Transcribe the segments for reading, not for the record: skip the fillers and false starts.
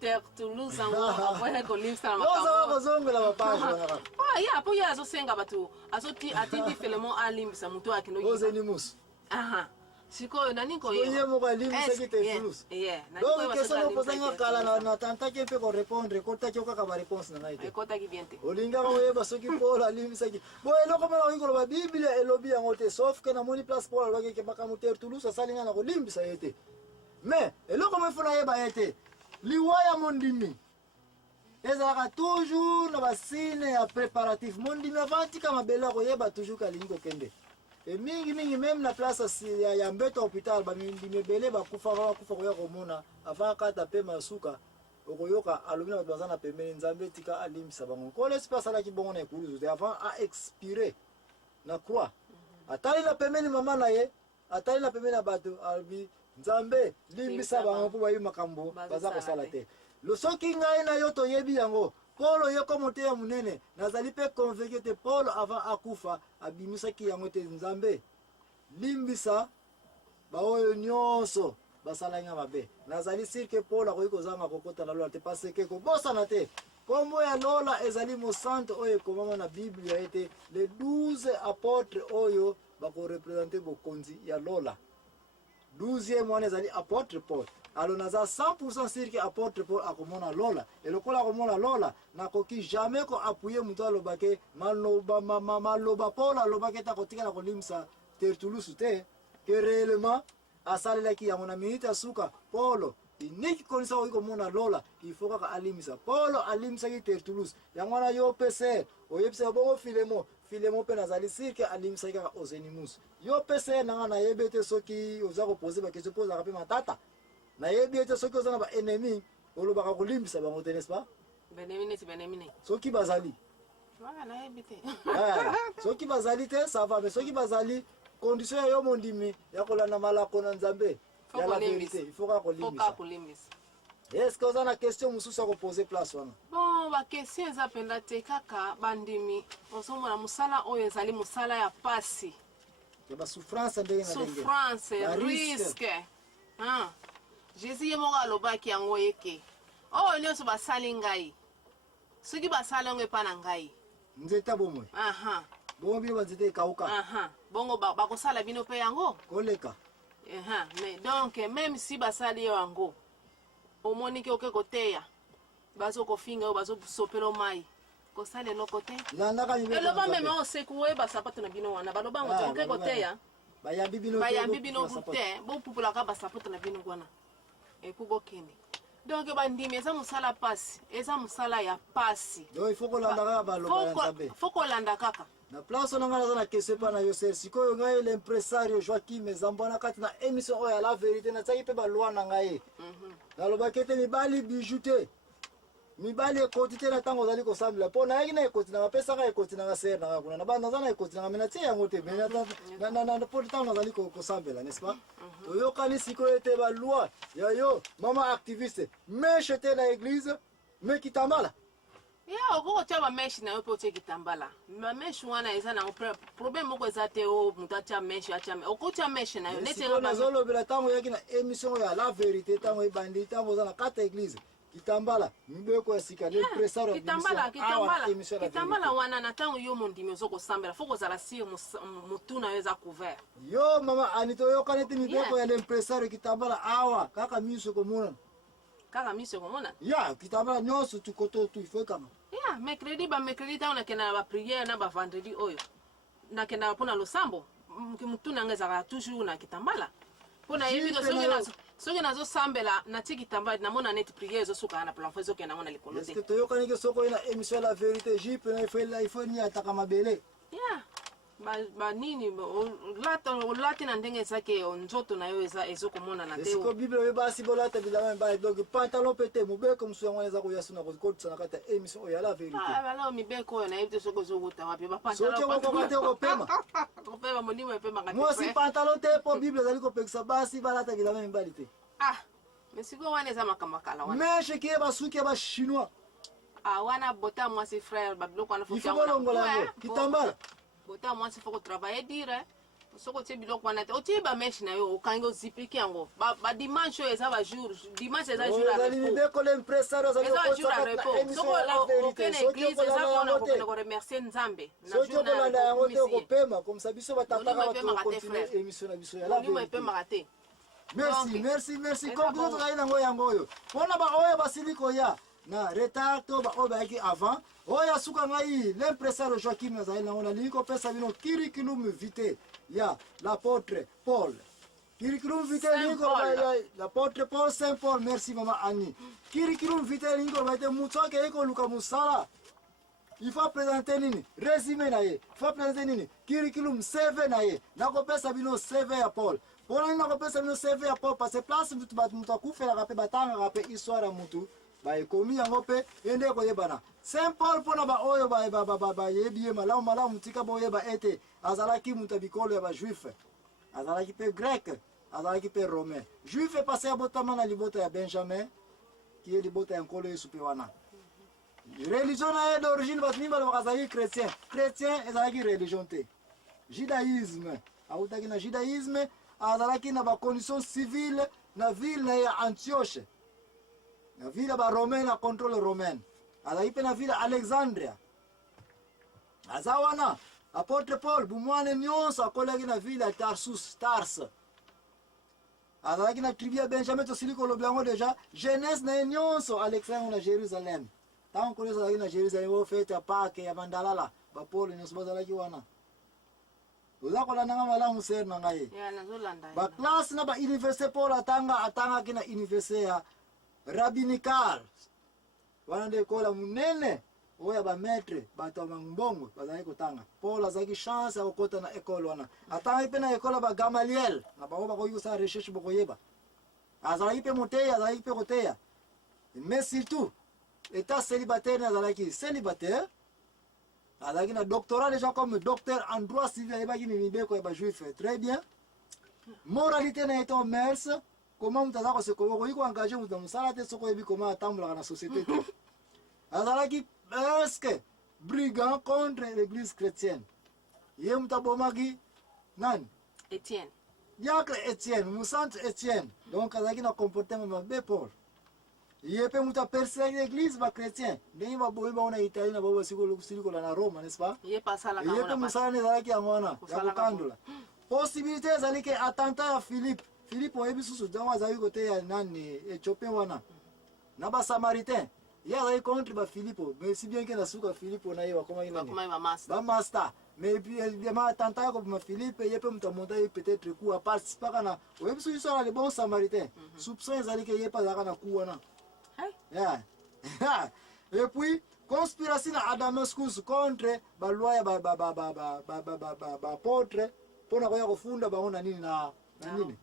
Terre Toulouse en après ko limsa na makambo. makambo. Oza bazongela mapage bana. Ah ya po ya azosenga batu. Azoti atindi filemo alimbisa mutu akino. Ozeni musu. Aha. Siko nani ko ye mo ba limisa ki Terre Toulouse. Donc question posa nga kala na tanta ke pe ko répondre ko ta choka ka ba réponse na ngai te. Ko ta ki biente. Olinga ko ye basoki Paul alimisa ki. Bo eloko mala ko ba Bible elobi yango te sauf que na moni place Paul ba ke makamu Terre Toulouse salinga na ko limbisa yete. Mais eloko me fona ye ba yete. Liwaya mondimi. Ezaka toujours na basine ya préparatif. Mondimi avanti kama bela ko yeba toujours kalingo kende. Et mingi même la place ya mbeto hôpital ba mindimi bele ba kufa ko ya komona avant kata pe masuka okoyoka alumina bazana pembeni nzambe tika alimisa bango. Ko l'espace ala ki bongo na ekuluzu avant a expirer na croix. Atali na pembeni mama na ye, atali na pembeni na bato albi nzambe limbisa bango po bayi makambo baza ko sala te. Lo soki ngai na yo to yebi yango Paul yo komote ya munene nazali pe convaincu te Paul avant akufa abimisa ki yango te nzambe limbisa ba oyo nyonso basala nga mabe nazali sûr que Paul akoki kozanga kokota na lola te parce que ko bosana te kombo ya lola ezali mo centre oyo komama na Bible ya ete les 12 apôtres oyo bako représenter bokonzi ya lola 12e mwana ezali apôtre Paul. Alors naza 100% sûr que apôtre Paul akomona lola. Et le kola akomona lola nakoki jamais ko appuyer muto alobake maloba Paul alobake ta kotika na kolimsa Terre Toulouse te que réellement asalelaki yango na minute asuka Paul iniki konisa ko komona lola il faut ka alimisa Paul alimisa ki Terre Toulouse yango na yo PC oyebisa bongo Filemon pe nazali sûr que alimisa ka Ozenimus yo PC nanga na yebete soki oza ko poser ba question pose rapide matata na yebi ete soki oza na ba ennemi olobaka kolimbisa bango te n'est-ce pas Benemine soki bazali na yebi te soki bazali te ça va mais soki bazali condition ya yo mondimi ya kolanda malako na nzambe ya la vérité il faut ka kolimbisa. Est-ce que oza na question mosusu ya koposer place wana? Bon ba question eza penda te kaka bandimi ozomona musala oyo ezali musala ya pasi ya ba souffrance ndenge na ndenge souffrance risque Jésus ye moko alobaki yango yeke oyo nyonso basali ngai soki basali yango epa na ngai nzeta bomoi bongo bino banzete ekauka bongo bakosala bino mpe yango koleka mais donc même si basali yo yango omoniki oke koteya bazokofinga oyo bazosopela mai kosala eloko te eloba meme oseku oyeba sapato na bino wana baloba ngo te oke koteya bayambi bino te bopupulaka basapato na bino wana ekubo kende donc bandimi eza musala pasi eza musala ya pasi donc il faut kolanda baloba nzambe faut kolanda kaka na place on a na question pa na yo ser sikoyo ngai l'impresario Joachim Zambona kati na émission oyo la vérité na tsaki pe ba loi na ngai na loba kete mibali bijouté mibali ekotite na tango zali kosambela po na yaki na ekoti na pesa ka ekoti na ser na kuna na banda zana ekoti na mena tie yango te mena na po tango zali kosambela n'est-ce pas to yo kani sikoyo te ba loi ya yo mama activiste meche te na église me kitambala ya okoko tia bameshi na yo mpe otie kitambala bameshi wana eza na problème moko eza te o moto atia meshi okotia meshi na yo sikoyo nazolobela ntango oyaki na émission ya la vérité ntango ebandi ntango oza na kata église kitambala mibeko ya sika l'impresario kitambala wana na ntango yo mondimi ozokosambela fo kozala si motu na yo eza couvert yo mama anito oyokani ete mibeko ya l'impresario kitambala awa kaka miso komona ya kitambala nyonso tukoto tu ifo kama ya mercredi ntango nakenda na bapriere na bavendredi oyo nakenda mpona losambo motu nanga ezalaka toujours na kitambala mpo nayebi soki nazosambela natie kitambala namona neti priere ezosukaka na plafond ezokenda ngo na likolo te toyokaniki soko oyo na émission la vérité jipe ifo niataka mabele ya banini olati na ndenge ezaki nzoto na yo ezokomonana te siko bible oyo basi bolata bilamba mibale donc pantalon pete mobeko mosu yango eza koya suna kokotisa na kati ya émission oyo ya la vérité balao mibeko oyo nayebi te soki ozowuta wapi soki okokoka te kopema kopema molimo epemaka te mwasi pantalon te mpo bible ezali kopekisa basi balata bilamba mibale te mais siko wana eza makambo kala wana meshe kie basuki ya bachinois wana bota mwasi frère babiloko wana ifo bolongola yango kitambala bota mwasi faut travailler dire soko tie biloko wana te otie ba mesh na yo okangi ozipiki yango ba dimanche oyo eza ba jour dimanche eza jour à repos soko okene église eza mpona kokende koremercier nzambe na jour na repos comme ça biso batataka bakontinue émission na biso ya la vérité. Merci. Comme vous avez nango yango yo. Pona ba oyo basili koya na retard to ba oyo bayaki avant. Oya suka ngai l'impresseur Joachim Nazaï nango na liko pesa bino curriculum vitae ya l'apôtre Paul. Curriculum vitae liko l'apôtre Paul Saint Paul, merci maman Annie. Curriculum vitae liko baite mutsoke eko luka musala. Il faut présenter nini résumé na ye. Il faut présenter nini curriculum CV na ye. Nako pesa bino CV ya Paul. Pona ina kopesa bino CV ya Paul parce que place mutu akufela kape batanga kape histoire ya mutu ba ekomi yango pe ende ko yebana Saint Paul pona ba oyo ba yebi malamu tika bo yeba ete azalaki mutu bikolo ya ba juif azalaki pe grec azalaki pe romain juif passé abotama na libota ya Benjamin qui est libota ya nkolo Yesu pe wana religion na d'origine batmimba lo azalaki chrétien ezalaki religion te judaïsme autaki na judaïsme azalaki na ba condition civile na ville ya Antioche na ville ba romain na contrôle romain azalaki pe na ville Alexandria azawana apôtre Paul bumwane nyonso akolaki na ville ya Tars azalaki na tribu ya Benjamin tosili kolobi yango déjà jeunesse na nyonso Alexandre na Jérusalem tant que azalaki na Jérusalem o fête ya Pâques ya bandalala ba Paul nyonso bazalaki wana uzakola nanga malamu ser na ngai ba classe na ba université Paul atanga kina université ya rabbinical wana de kola munene oya ba maître bato ba mbongo bazali kotanga Paul azaki chance ya kokota na école wana atanga pe na école ba Gamaliel na ba ko yusa recherche boko yeba azali pe moteya azali pe koteya mais surtout état célibataire azalaki célibataire azalaki na doctorat déjà comme docteur en droit civil ayebaki mibeko ya ba juif très bien moralité na eto mers comment mutaza ko se ko engager mutu musala te soko yebi comment atambola na société te azalaki presque brigand contre l'église chrétienne ye mutabomaki nani Étienne diacre Étienne musantre Étienne donc azalaki na comportement mabe Paul ye pe muta persécuter l'église ba chrétien ndenge ba boyi ba ona Italie na baba siko la na Rome n'est-ce pas ye pasala ye pe musala ne zalaki amwana ya kokandula possibilité ezalaki attentat ya Philippe oyebi susu ntango azalaki kote ya nani Éthiopien wana na ba samaritain ye azalaki contre ba Philippe mais si bien que na suka Philippe na ye bakomaki nani ba master mais puis évidemment attentat ya kobima Philippe ye pe mutu amonta ye peut-être coup aparticipaka na oyebi susu histoire le bon samaritain soupçon ezalaki ye pe azalaka na coup wana. Yeah. Et puis conspiration à Damascus contre ba loi ba apôtre pona koya kofunda ba ona nini na nini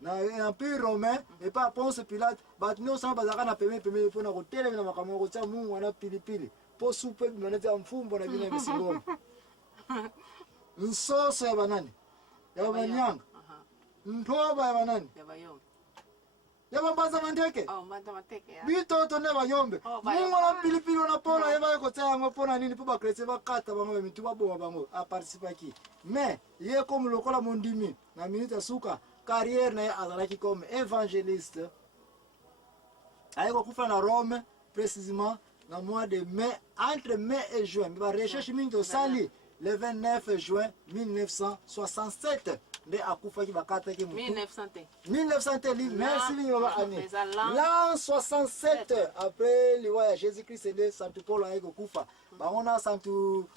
na empire romain et pas Ponce Pilate ba tino sa bazaka na peme pona ko tele na makamoko tsa Mungu wana pilipili po soupe binete mfumbo na bina misingo nsoso ya banani ya banyanga ntoba ya banani yaba mbaza mandeke bitoto ne bayombe mungu na pilipili na pona yeba yako tsaya ngopona nini po ba chrétien ba kata bango mitu ba boma bango a participer ki mais ye comme lokola mondimi na minute suka carrière na azalaki comme évangéliste ayeko kufa na Rome précisément na mois de mai entre mai et juin ba recherche mingi to sali le 29 juin 1967 de akufa ki bakata ki 1900 li merci baba année l'an 67 après le voyage Jésus-Christ de Saint Paul ayeko kufa ba ona Saint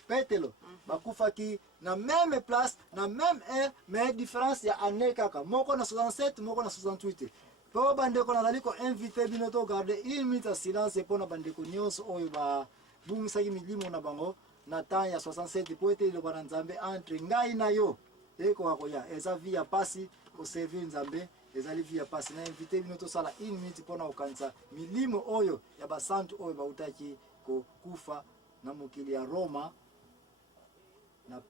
Petelo bakufa ki na même place na même heure mais différence ya année kaka moko na 67 moko na 68 po bandeko na zaliko invité bino to garder une minute de silence pour na bandeko nyonso oyo ba bungisaki milimo na bango na temps ya 67 po ete lo bana nzambe entre ngai na yo eko akoya eza vie ya pasi ko servir nzambe ezali vie ya pasi na invité bino to sala une minute pona okanisa milimo oyo ya basantu oyo bautaki ko kufa na mokili ya Roma na